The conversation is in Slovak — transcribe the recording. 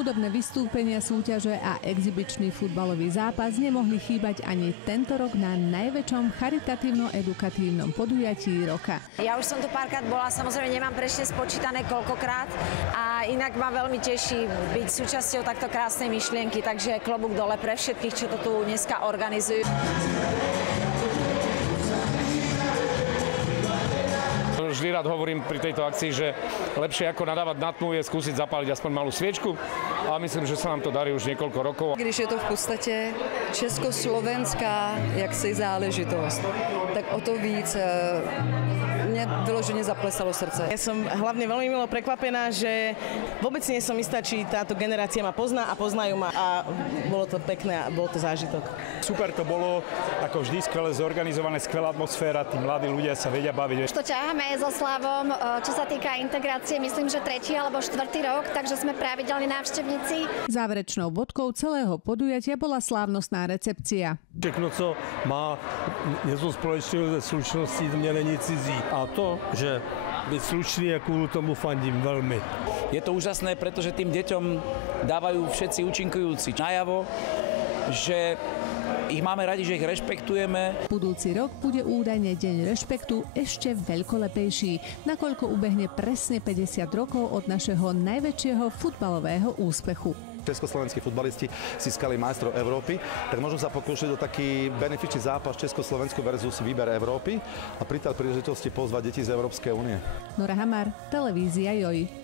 Hudobné vystúpenia, súťaže a exibičný futbalový zápas nemohli chýbať ani tento rok na najväčšom charitatívno-edukatívnom podujatí roka. Ja už som tu párkrát bola, samozrejme nemám presne spočítané koľkokrát a inak ma veľmi teší byť súčasťou takto krásnej myšlienky, takže klobúk dole pre všetkých, čo to tu dneska organizujú. Vždy rád hovorím pri tejto akcii, že lepšie ako nadávať na tmu je skúsiť zapáliť aspoň malú sviečku a myslím, že sa nám to darí už niekoľko rokov. Když je to v podstatě československá jaksi záležitost, tak o to víc mne vyložene zaplesalo srdce. Ja som hlavne veľmi milo prekvapená, že vôbec nie som istá, či táto generácia ma pozná a poznajú ma a bolo to pekné a bol to zážitok. Super to bolo, ako vždy skvele zorganizované, skvelá atmosféra, tí mladí ľudia sa vedia baviť. Už to ťaháme so Slavom, čo sa týka integrácie, myslím, že 3. alebo 4. rok, takže sme pravidelní návštevníci. Záverečnou bodkou celého podujatia bola slávnostná recepcia. Všechno, co má něco společného ze slušnosti, mě není cizí. A to, že byť slušný, a kvôli tomu fandím veľmi. Je to úžasné, pretože tým deťom dávajú všetci účinkujúci najavo, že ich máme radi, že ich rešpektujeme. Budúci rok bude údajne Deň rešpektu ešte veľkolepejší, nakoľko ubehne presne 50 rokov od našeho najväčšieho futbalového úspechu. Československí futbalisti získali majstrov Európy, tak môžu sa pokúšať o taký benefičný zápas Československo versus výber Európy a pri tej príležitosti pozvať deti z Európskej únie. Nora Hamar, televízia JOJ.